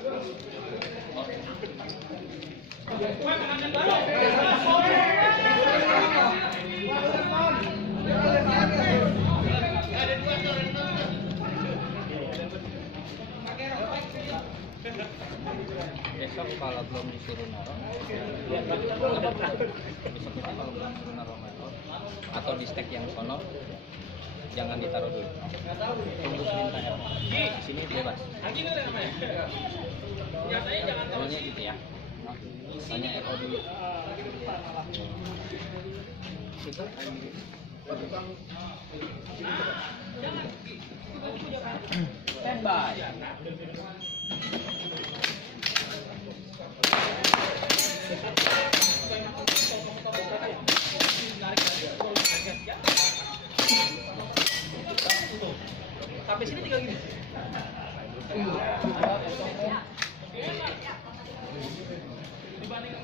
Besok kalau belum disuruh naruh, besok itu kalau belum disuruh naruh atau di stek yang sono, jangan ditaruh dulu. Tunggu sebentar. Di sini bebas. Namanya gitu ya. Tanya Eko dulu. Standby. Sampai sini tinggal gini. Dibanding